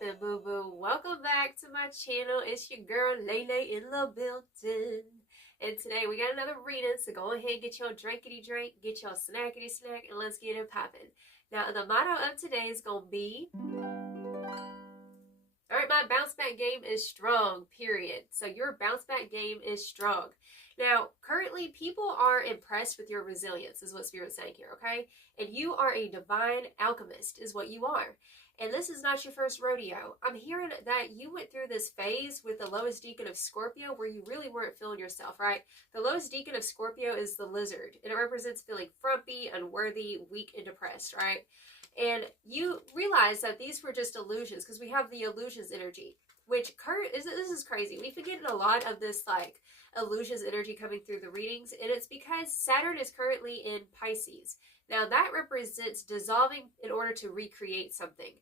poppin', boo boo? Welcome back to my channel. It's your girl Lele in the building. And today we got another reading, so go ahead and get your drinkity drink, get your snackity snack, and let's get it poppin'. Now, the motto of today is gonna be, alright, my bounce back game is strong, period. So your bounce back game is strong. Now, currently, people are impressed with your resilience, is what Spirit's saying here, okay? And you are a divine alchemist, is what you are. And this is not your first rodeo. I'm hearing that you went through this phase with the lowest decan of Scorpio where you really weren't feeling yourself, right? The lowest decan of Scorpio is the lizard, and it represents feeling frumpy, unworthy, weak, and depressed, right? And you realize that these were just illusions because we have the illusions energy, which this is crazy. We've been getting a lot of this like illusions energy coming through the readings, and it's because Saturn is currently in Pisces. Now that represents dissolving in order to recreate something.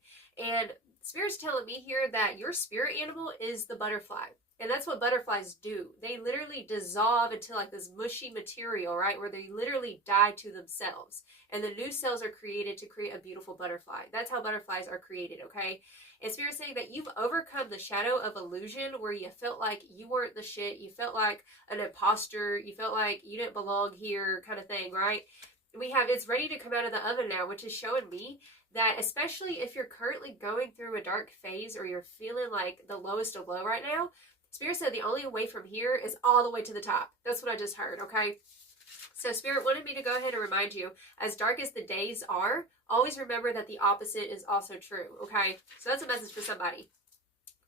And Spirit's telling me here that your spirit animal is the butterfly. And that's what butterflies do. They literally dissolve into like this mushy material, right? Where they literally die to themselves. And the new cells are created to create a beautiful butterfly. That's how butterflies are created, okay? And Spirit's saying that you've overcome the shadow of illusion where you felt like you weren't the shit. You felt like an imposter. You felt like you didn't belong here kind of thing, right? We have it's ready to come out of the oven now, which is showing me that especially if you're currently going through a dark phase or you're feeling like the lowest of low right now, Spirit said the only way from here is all the way to the top. That's what I just heard, okay? So Spirit wanted me to go ahead and remind you, as dark as the days are, always remember that the opposite is also true, okay? So that's a message for somebody.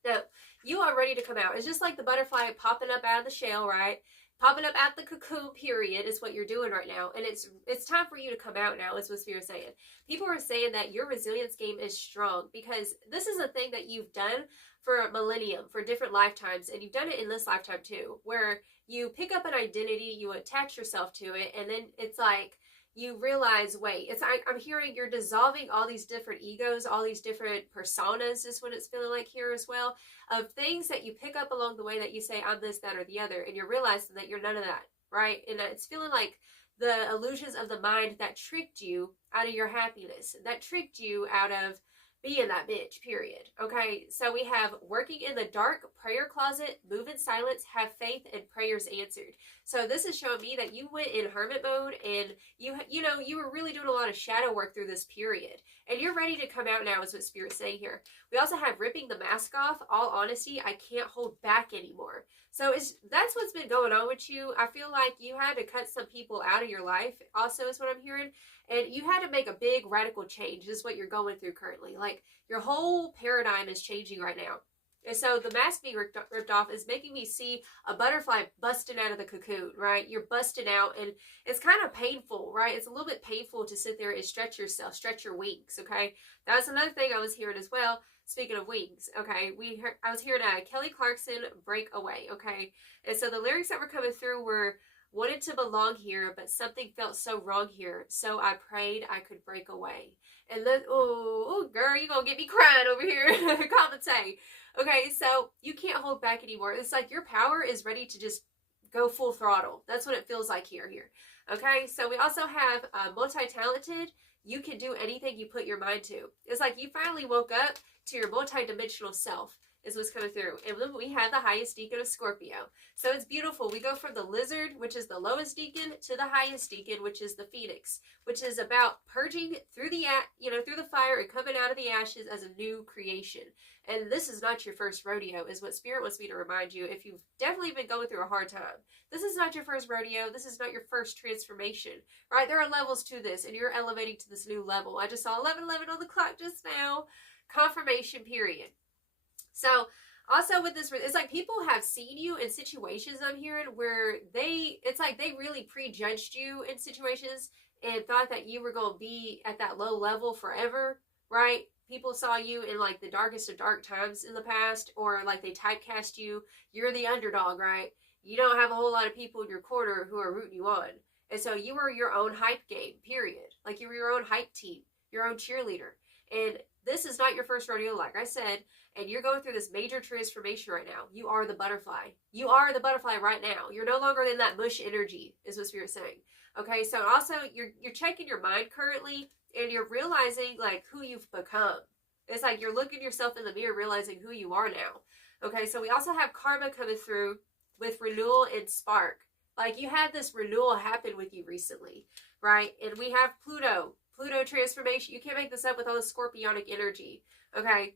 Now, you are ready to come out. It's just like the butterfly popping up out of the shell, right? Popping up at the cocoon, period, is what you're doing right now. And it's time for you to come out now, is what Spirit's saying. People are saying that your resilience game is strong because this is a thing that you've done for a millennium, for different lifetimes. And you've done it in this lifetime too, where you pick up an identity, you attach yourself to it, and then it's like you realize, wait, I'm hearing you're dissolving all these different egos, all these different personas is what it's feeling like here as well, of things that you pick up along the way that you say, I'm this, that, or the other, and you're realizing that you're none of that, right? And it's feeling like the illusions of the mind that tricked you out of your happiness, that tricked you out of being that bitch, period. Okay, so we have working in the dark, prayer closet, move in silence, have faith, and prayers answered. So this is showing me that you went in hermit mode and you were really doing a lot of shadow work through this period. And you're ready to come out now is what Spirit's saying here. We also have ripping the mask off. All honesty, I can't hold back anymore. So that's what's been going on with you. I feel like you had to cut some people out of your life also is what I'm hearing. And you had to make a big radical change is what you're going through currently. Like your whole paradigm is changing right now. And so the mask being ripped off is making me see a butterfly busting out of the cocoon, right? You're busting out and it's kind of painful, right? It's a little bit painful to sit there and stretch yourself, stretch your wings, okay? That's another thing I was hearing as well. Speaking of wings, okay, I was hearing Kelly Clarkson, Break Away, okay? And so the lyrics that were coming through were, wanted to belong here, but something felt so wrong here. So I prayed I could break away. And then, oh, girl, you're going to get me crying over here. Commentate. Okay, so you can't hold back anymore. It's like your power is ready to just go full throttle. That's what it feels like here. Okay, so we also have multi-talented. You can do anything you put your mind to. It's like you finally woke up to your multi-dimensional self is what's coming through. And then we have the highest decan of Scorpio. So it's beautiful. We go from the lizard, which is the lowest decan, to the highest decan, which is the phoenix, which is about purging through the fire and coming out of the ashes as a new creation. And this is not your first rodeo, is what Spirit wants me to remind you. If you've definitely been going through a hard time, this is not your first rodeo. This is not your first transformation, right? There are levels to this, and you're elevating to this new level. I just saw 11:11 on the clock just now. Confirmation period. So also with this, it's like people have seen you in situations I'm hearing where it's like they really prejudged you in situations and thought that you were going to be at that low level forever, right? People saw you in like the darkest of dark times in the past, or like they typecast you. You're the underdog, right? You don't have a whole lot of people in your corner who are rooting you on. And so you were your own hype game, period. Like you were your own hype team, your own cheerleader. And this is not your first rodeo, like I said, and you're going through this major transformation right now. You are the butterfly. You are the butterfly right now. You're no longer in that mush energy, is what Spirit's saying. Okay, so also you're checking your mind currently, and you're realizing like who you've become. It's like you're looking yourself in the mirror, realizing who you are now. Okay, so we also have karma coming through with renewal and spark. Like you had this renewal happen with you recently, right? And we have Pluto transformation. You can't make this up with all the scorpionic energy, okay?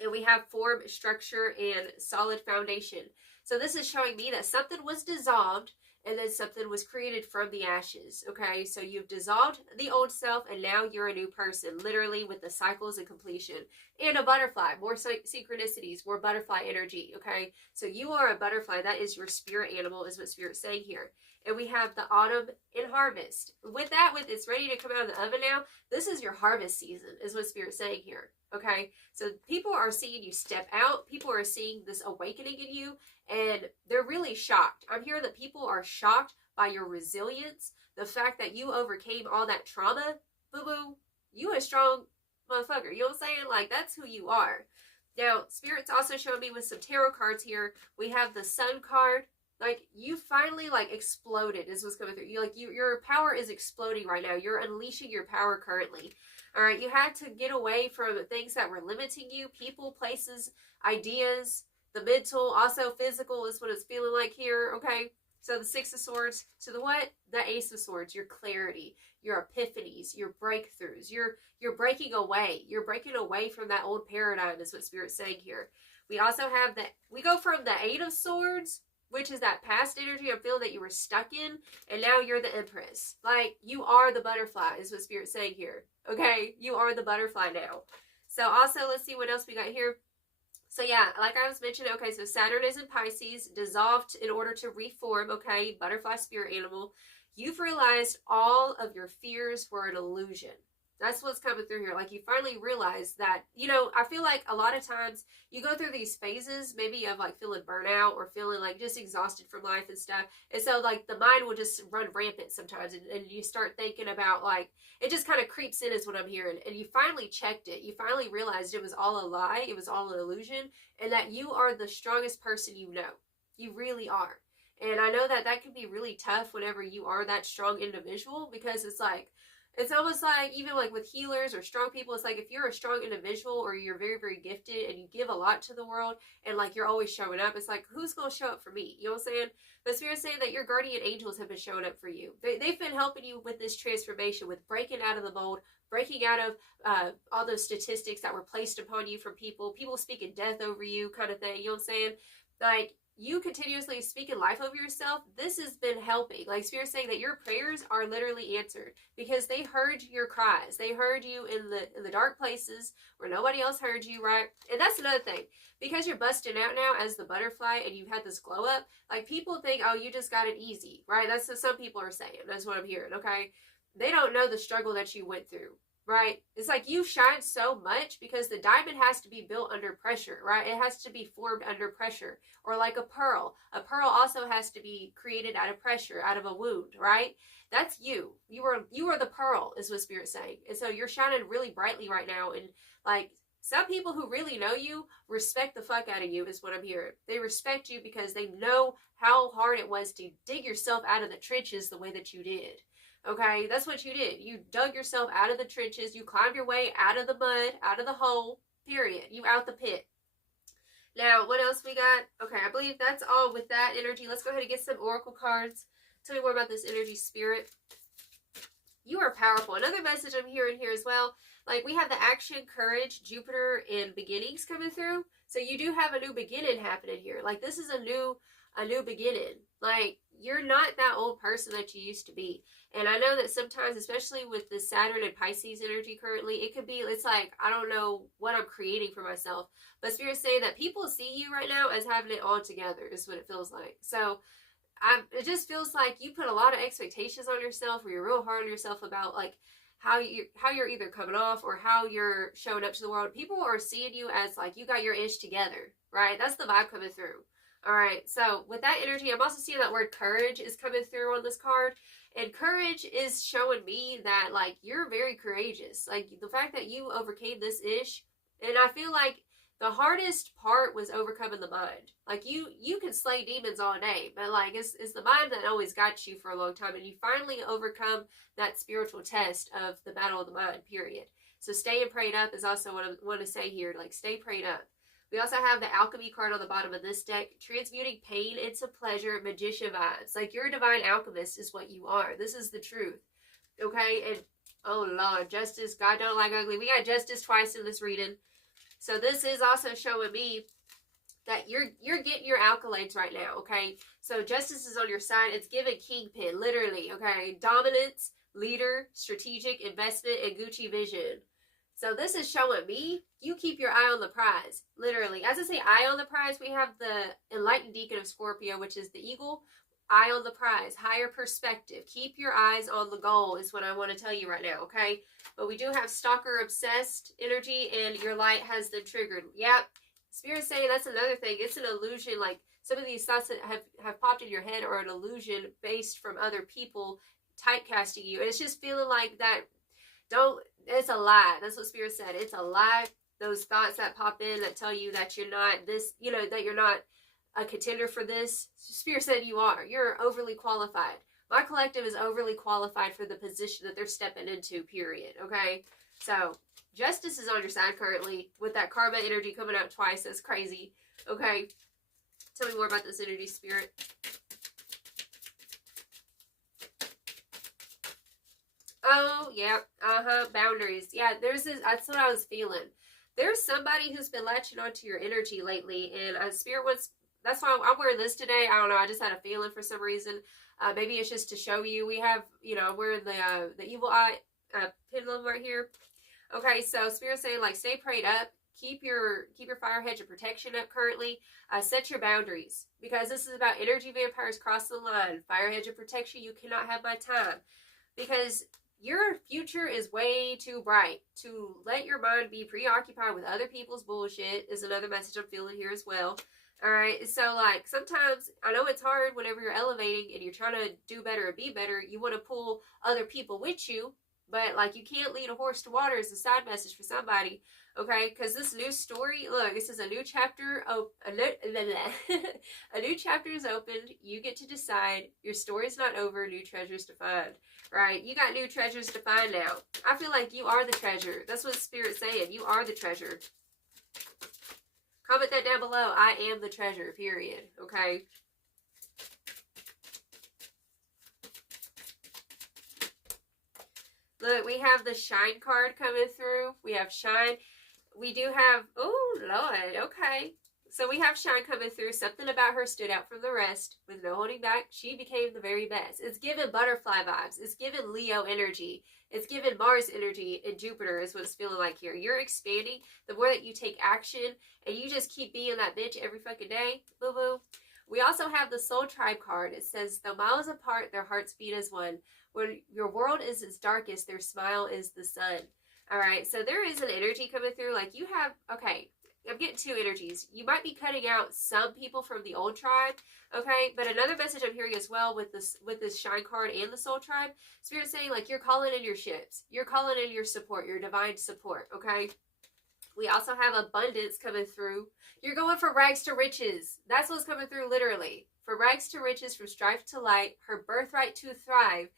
And we have form, structure, and solid foundation. So this is showing me that something was dissolved and then something was created from the ashes, okay? So you've dissolved the old self and now you're a new person, literally with the cycles and completion. And a butterfly, more synchronicities, more butterfly energy, okay? So you are a butterfly. That is your spirit animal, is what Spirit's saying here. And we have the autumn and harvest. With that, with it's ready to come out of the oven now, this is your harvest season, is what Spirit's saying here, okay? So people are seeing you step out. People are seeing this awakening in you, and they're really shocked. I'm hearing that people are shocked by your resilience, the fact that you overcame all that trauma. Boo-boo, you a strong motherfucker. You know what I'm saying? Like, that's who you are. Now, Spirit's also showing me with some tarot cards here. We have the Sun card. Like, you finally, like, exploded is what's coming through. Your power is exploding right now. You're unleashing your power currently. All right, you had to get away from things that were limiting you. People, places, ideas, the mental, also physical is what it's feeling like here, okay? So the Six of Swords to the what? The Ace of Swords, your clarity, your epiphanies, your breakthroughs. You're breaking away. You're breaking away from that old paradigm is what Spirit's saying here. We also have we go from the Eight of Swords, which is that past energy I'm feeling that you were stuck in, and now you're the Empress. Like, you are the butterfly, is what Spirit's saying here. Okay? You are the butterfly now. So also, let's see what else we got here. So yeah, like I was mentioning, okay, so Saturn is in Pisces, dissolved in order to reform, okay, butterfly spirit animal. You've realized all of your fears were an illusion. That's what's coming through here. Like, you finally realize that, I feel like a lot of times you go through these phases, maybe of like feeling burnout or feeling like just exhausted from life and stuff. And so like the mind will just run rampant sometimes. And you start thinking about like, it just kind of creeps in is what I'm hearing. And you finally checked it. You finally realized it was all a lie. It was all an illusion. And that you are the strongest person you know. You really are. And I know that that can be really tough whenever you are that strong individual, because it's like, it's almost like, even like with healers or strong people, it's like if you're a strong individual or you're very, very gifted and you give a lot to the world and like you're always showing up, it's like, who's going to show up for me? You know what I'm saying? But Spirit's saying that your guardian angels have been showing up for you. They've been helping you with this transformation, with breaking out of the mold, breaking out of all those statistics that were placed upon you from people speaking death over you kind of thing. You know what I'm saying? Like, you continuously speaking life over yourself, this has been helping. Like, Spirit's saying that your prayers are literally answered because they heard your cries. They heard you in the dark places where nobody else heard you, right? And that's another thing. Because you're busting out now as the butterfly and you've had this glow up, like, people think, oh, you just got it easy, right? That's what some people are saying. That's what I'm hearing, okay? They don't know the struggle that you went through. Right? It's like you shine so much because the diamond has to be built under pressure, right? It has to be formed under pressure. Or like a pearl. A pearl also has to be created out of pressure, out of a wound, right? That's you. You are the pearl, is what Spirit's saying. And so you're shining really brightly right now. And like, some people who really know you respect the fuck out of you, is what I'm hearing. They respect you because they know how hard it was to dig yourself out of the trenches the way that you did. Okay, that's what you did. You dug yourself out of the trenches. You climbed your way out of the mud, out of the hole, period. You out the pit. Now, what else we got? Okay, I believe that's all with that energy. Let's go ahead and get some oracle cards. Tell me more about this energy, Spirit. You are powerful. Another message I'm hearing here as well. Like, we have the action, courage, Jupiter, and beginnings coming through. So you do have a new beginning happening here. Like, this is a new beginning. Like, you're not that old person that you used to be. And I know that sometimes, especially with the Saturn and Pisces energy currently, it's like, I don't know what I'm creating for myself. But Spirit's saying that people see you right now as having it all together, is what it feels like. So it just feels like you put a lot of expectations on yourself, or you're real hard on yourself about like how you're either coming off or how you're showing up to the world. People are seeing you as like you got your ish together, right? That's the vibe coming through. All right, so with that energy, I'm also seeing that word courage is coming through on this card. And courage is showing me that, like, you're very courageous. Like, the fact that you overcame this ish, and I feel like the hardest part was overcoming the mind. Like, you can slay demons all day, but, like, it's the mind that always got you for a long time. And you finally overcome that spiritual test of the battle of the mind, period. So staying prayed up is also what I want to say here. Like, stay prayed up. We also have the alchemy card on the bottom of this deck. Transmuting pain into pleasure, magician vibes. Like, you're a divine alchemist is what you are. This is the truth. Okay? And, oh Lord, justice. God don't like ugly. We got justice twice in this reading. So this is also showing me that you're getting your accolades right now, okay? So justice is on your side. It's giving kingpin, literally, okay? Dominance, leader, strategic, investment, and Gucci vision. So this is showing me you keep your eye on the prize, literally. As I say eye on the prize, we have the enlightened deacon of Scorpio, which is the eagle. Eye on the prize, higher perspective. Keep your eyes on the goal is what I want to tell you right now, okay? But we do have stalker obsessed energy, and your light has them triggered. Yep. Spirit's saying that's another thing. It's an illusion. Like, some of these thoughts that have popped in your head are an illusion based from other people typecasting you. And it's just feeling like that. It's a lie. That's what Spirit said. It's a lie. Those thoughts that pop in that tell you that you're not this, that you're not a contender for this. Spirit said you are. You're overly qualified. My collective is overly qualified for the position that they're stepping into, period. Okay? So, justice is on your side currently with that karma energy coming out twice. That's crazy. Okay. Tell me more about this energy, Spirit. Oh, yeah. Boundaries. Yeah, that's what I was feeling. There's somebody who's been latching onto your energy lately, and Spirit wants, that's why I'm wearing this today. I don't know. I just had a feeling for some reason. Maybe it's just to show you. We have, I'm wearing the evil eye pendulum right here. Okay, so Spirit's saying, like, stay prayed up. Keep your fire hedge of protection up currently. Set your boundaries, because this is about energy vampires crossing the line. Fire hedge of protection. You cannot have my time, because your future is way too bright to let your mind be preoccupied with other people's bullshit is another message I'm feeling here as well. All right, so, like, sometimes I know it's hard whenever you're elevating and you're trying to do better and be better. You want to pull other people with you. But, like, you can't lead a horse to water is a side message for somebody, okay? Because this new story, look, this is a new chapter. A new chapter is opened. You get to decide. Your story's not over. New treasures to find, right? You got new treasures to find now. I feel like you are the treasure. That's what Spirit's saying. You are the treasure. Comment that down below. I am the treasure, period, okay? Look, we have the shine card coming through. We have shine. We do have, oh, Lord, okay. So we have shine coming through. Something about her stood out from the rest with no holding back. She became the very best. It's given butterfly vibes. It's given Leo energy. It's given Mars energy, and Jupiter is what it's feeling like here. You're expanding. The more that you take action and you just keep being that bitch every fucking day, boo-boo. We also have the Soul Tribe card. It says, though miles apart, their hearts beat as one. When your world is its darkest, their smile is the sun. All right, so there is an energy coming through. Like, you have, okay, I'm getting two energies. You might be cutting out some people from the old tribe, okay? But another message I'm hearing as well with this shine card and the soul tribe, Spirit's saying, like, you're calling in your ships. You're calling in your support, your divine support, okay? We also have abundance coming through. You're going from rags to riches. That's what's coming through, literally. From rags to riches, from strife to light, her birthright to thrive.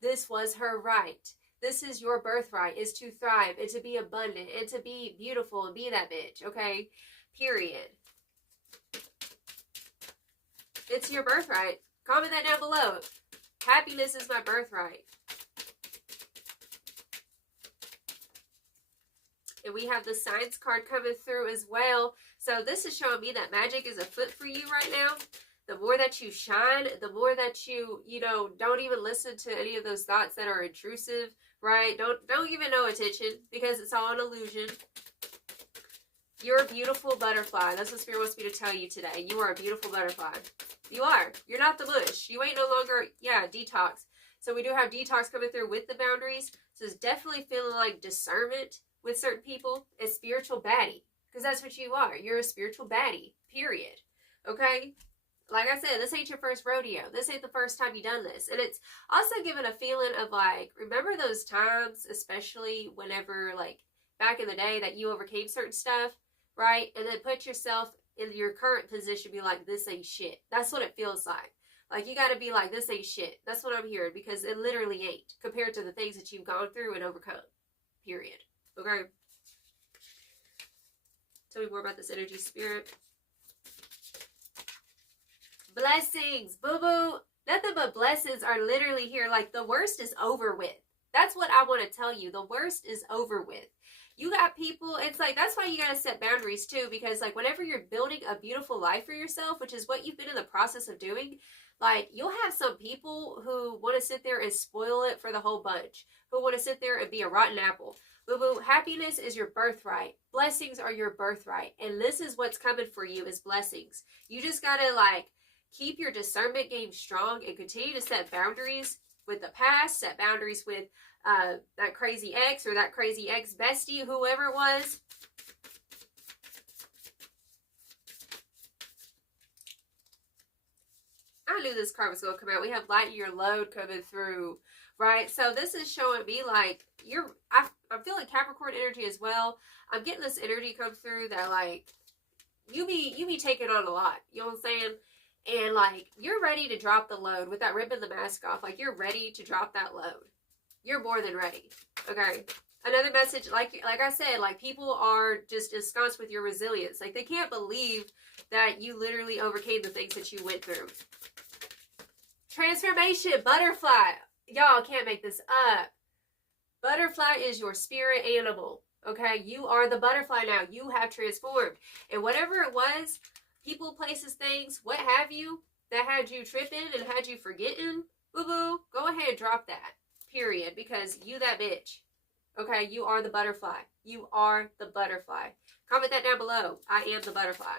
This was her right. This is your birthright, is to thrive and to be abundant and to be beautiful and be that bitch, okay? Period. It's your birthright. Comment that down below. Happiness is my birthright. And we have the Signs card coming through as well. So this is showing me that magic is afoot for you right now. The more that you shine, the more that you don't even listen to any of those thoughts that are intrusive, right? Don't give it no attention, because it's all an illusion. You're a beautiful butterfly. That's what Spirit wants me to tell you today. You are a beautiful butterfly. You are. You're not the bush. You ain't no longer, detox. So we do have detox coming through with the boundaries. So it's definitely feeling like discernment with certain people. It's spiritual baddie, because that's what you are. You're a spiritual baddie, period. Okay? Like I said, this ain't your first rodeo. This ain't the first time you done this. And it's also given a feeling of, like, remember those times, especially whenever, like, back in the day that you overcame certain stuff, right? And then put yourself in your current position, be like, this ain't shit. That's what it feels like. Like, you got to be like, this ain't shit. That's what I'm hearing, because it literally ain't compared to the things that you've gone through and overcome. Period. Okay? Tell me more about this energy, Spirit. Blessings, boo-boo. Nothing but blessings are literally here. Like, the worst is over with. That's what I want to tell you. The worst is over with. You got people, it's like, that's why you got to set boundaries too, because like whenever you're building a beautiful life for yourself, which is what you've been in the process of doing, like you'll have some people who want to sit there and spoil it for the whole bunch, who want to sit there and be a rotten apple. Boo-boo, happiness is your birthright. Blessings are your birthright. And this is what's coming for you is blessings. You just got to like keep your discernment game strong and continue to set boundaries with the past, set boundaries with that crazy ex or that crazy ex bestie, whoever it was. I knew this card was going to come out. We have lighten your load coming through, right? So this is showing me like I'm feeling Capricorn energy as well. I'm getting this energy come through that like you be taking on a lot. You know what I'm saying? And like you're ready to drop the load with that ripping the mask off. Like you're ready to drop that load. You're more than ready. Okay. Another message, like I said, like people are just ensconced with your resilience. Like they can't believe that you literally overcame the things that you went through. Transformation, butterfly. Y'all can't make this up. Butterfly is your spirit animal. Okay. You are the butterfly now. You have transformed. And whatever it was, people, places, things, what have you, that had you tripping and had you forgetting, boo-boo, go ahead and drop that. Period. Because you that bitch. Okay, you are the butterfly. You are the butterfly. Comment that down below. I am the butterfly.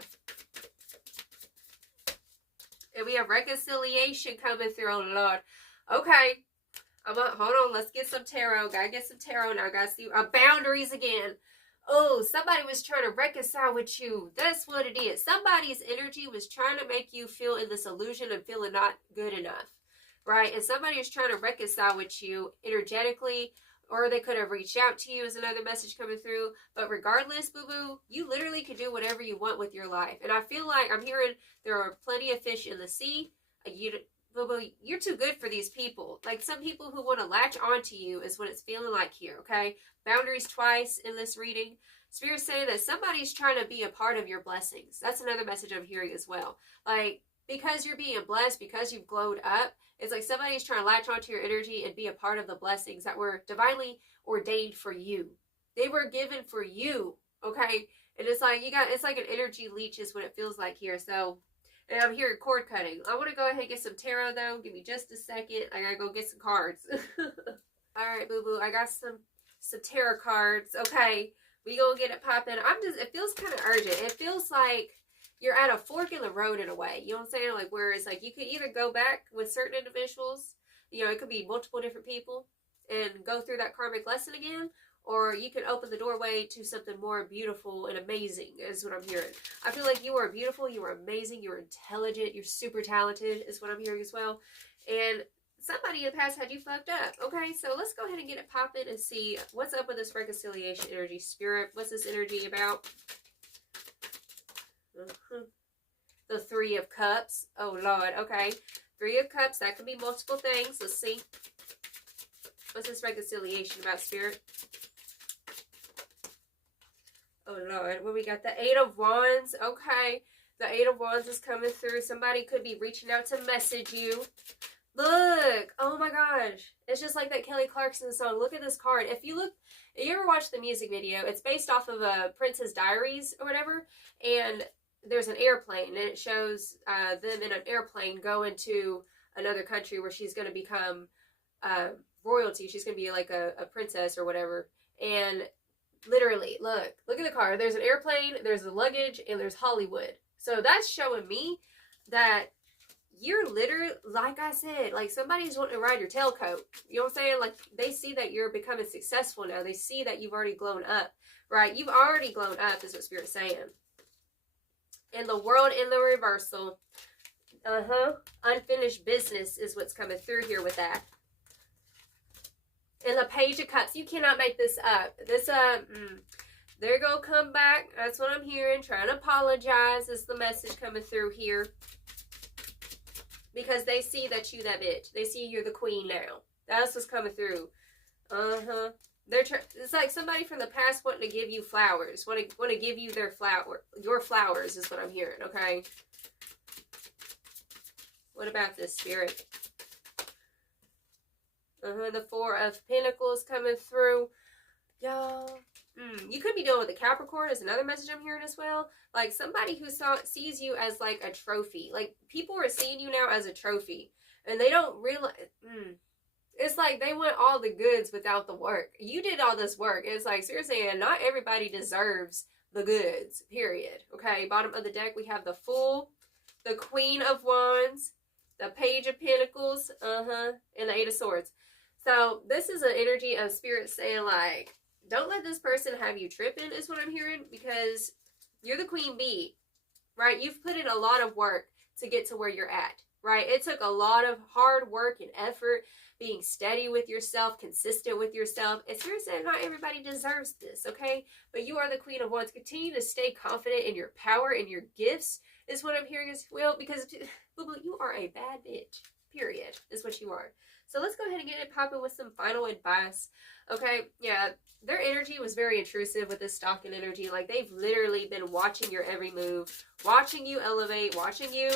And we have reconciliation coming through. Oh, Lord. Okay. Hold on. Let's get some tarot. Gotta get some tarot now. Gotta see boundaries again. Oh, somebody was trying to reconcile with you. That's what it is. Somebody's energy was trying to make you feel in this illusion of feeling not good enough. Right? And somebody is trying to reconcile with you energetically, or they could have reached out to you is another message coming through. But regardless, boo-boo, you literally can do whatever you want with your life. And I feel like I'm hearing there are plenty of fish in the sea. Boo-boo, you're too good for these people. Like some people who want to latch onto you is what it's feeling like here, okay? Boundaries twice in this reading. Spirit's saying that somebody's trying to be a part of your blessings. That's another message I'm hearing as well. Like, because you're being blessed, because you've glowed up, it's like somebody's trying to latch onto your energy and be a part of the blessings that were divinely ordained for you. They were given for you, okay? And it's like it's like an energy leech is what it feels like here. So, and I'm hearing cord cutting. I want to go ahead and get some tarot though. Give me just a second. I gotta go get some cards. All right, boo boo. I got some tarot cards. Okay, we gonna get it popping. It feels kind of urgent. It feels like you're at a fork in the road in a way. You know what I'm saying? Like where it's like you could either go back with certain individuals, you know, it could be multiple different people, and go through that karmic lesson again, or you can open the doorway to something more beautiful and amazing is what I'm hearing. I feel like you are beautiful, you are amazing, you are intelligent, you're super talented is what I'm hearing as well. And somebody in the past had you fucked up. Okay, so let's go ahead and get it popping and see what's up with this reconciliation energy. Spirit, what's this energy about? The Three of Cups. Oh, Lord. Okay. Three of Cups. That could be multiple things. Let's see. What's this reconciliation about, Spirit? Oh, Lord. Well, we got the Eight of Wands. Okay. The Eight of Wands is coming through. Somebody could be reaching out to message you. Look. Oh, my gosh. It's just like that Kelly Clarkson song. Look at this card. If you ever watch the music video, it's based off of Prince's Diaries or whatever. And there's an airplane, and it shows them in an airplane going to another country where she's going to become royalty. She's going to be like a princess or whatever. And literally, look at the car. There's an airplane, there's the luggage, and there's Hollywood. So that's showing me that you're literally, like I said, like somebody's wanting to ride your tailcoat. You know what I'm saying? Like they see that you're becoming successful now. They see that you've already grown up, right? You've already grown up is what Spirit's saying. In the world in the reversal. Unfinished business is what's coming through here with that. And the Page of Cups. You cannot make this up. They're going to come back. That's what I'm hearing. Trying to apologize is the message coming through here. Because they see that you that bitch. They see you're the queen now. That's what's coming through. It's like somebody from the past wanting to give you flowers. Want to give you your flowers is what I'm hearing, okay? What about this, Spirit? The Four of Pentacles coming through. Y'all. You could be dealing with a Capricorn is another message I'm hearing as well. Like somebody who sees you as like a trophy. Like people are seeing you now as a trophy. And they don't realize... It's like they want all the goods without the work. You did all this work. It's like, seriously, and not everybody deserves the goods, period. Okay, bottom of the deck, we have the Fool, the Queen of Wands, the Page of Pentacles, and the Eight of Swords. So this is an energy of Spirit saying, like, don't let this person have you tripping, is what I'm hearing, because you're the queen bee, right? You've put in a lot of work to get to where you're at, right? It took a lot of hard work and effort, being steady with yourself, consistent with yourself. And seriously, not everybody deserves this, okay? But you are the Queen of Wands. Continue to stay confident in your power and your gifts, is what I'm hearing as well, because you are a bad bitch, period, is what you are. So let's go ahead and get it popping with some final advice, okay? Yeah, their energy was very intrusive with this stalking energy. Like, they've literally been watching your every move, watching you elevate, watching you,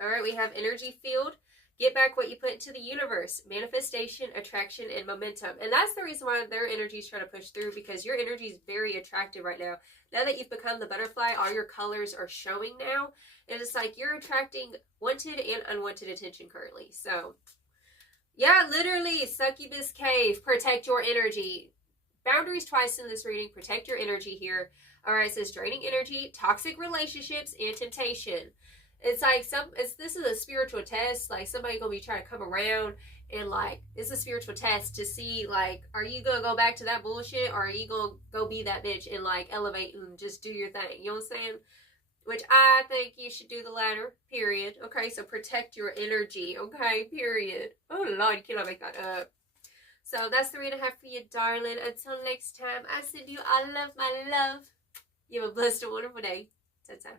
All right, we have energy field. Get back what you put into the universe. Manifestation, attraction, and momentum. And that's the reason why their energy is trying to push through, because your energy is very attractive right now. Now that you've become the butterfly, all your colors are showing now. And it's like you're attracting wanted and unwanted attention currently. So, yeah, literally, succubus cave. Protect your energy. Boundaries twice in this reading. Protect your energy here. All right, it says draining energy, toxic relationships, and temptation. It's like this is a spiritual test. Like somebody gonna be trying to come around and like it's a spiritual test to see like, are you gonna go back to that bullshit, or are you gonna go be that bitch and like elevate and just do your thing? You know what I'm saying? Which I think you should do the latter. Period. Okay, so protect your energy. Okay, period. Oh Lord, you cannot make that up. So that's the reading I have for you, darling. Until next time, I send you all love, my love. You have a blessed and wonderful day. Ta-ta.